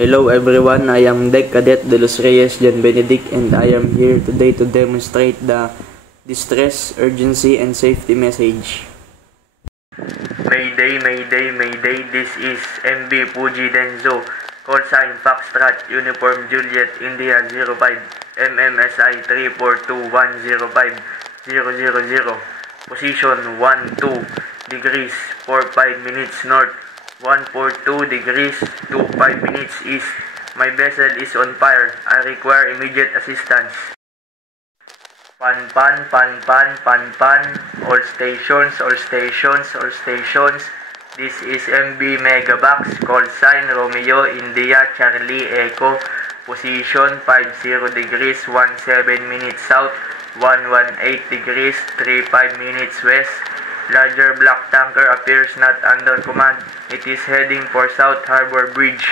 Hello everyone, I am Deck Cadet de los Reyes Jan Benedict and I am here today to demonstrate the distress, urgency, and safety message. Mayday, Mayday, Mayday, this is MB Fuji Denzo, call sign Foxtrot, Uniform Juliet, India 05, MMSI 342105000, position 12 degrees 45 minutes north, 142 degrees 25 minutes east. My vessel is on fire. I require immediate assistance. Pan pan pan pan pan pan. All stations, all stations, all stations. This is MB Megabox. Call sign Romeo India Charlie Echo. Position 50 degrees 17 minutes south, 118 degrees 35 minutes west. Larger black tanker appears not under command. It is heading for South Harbor Bridge.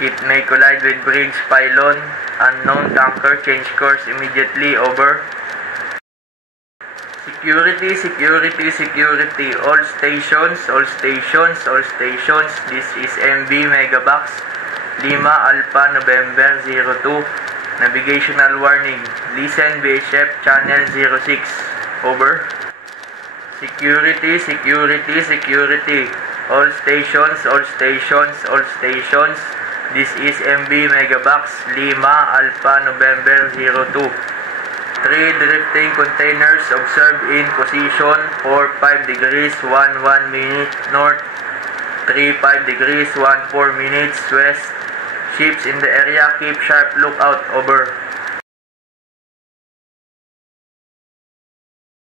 It may collide with bridge pylon. Unknown tanker, change course immediately, over. Security, security, security. All stations, all stations, all stations. This is MB Megabox. Lima Alpha November 02. Navigational warning. Listen VHF channel 06. Over. Security, security, security. All stations, all stations, all stations. This is MB Megabox, Lima Alpha November 02. 3 drifting containers observed in position 45 degrees 11 minute north, 35 degrees 14 minutes west. Ships in the area, keep sharp lookout, over.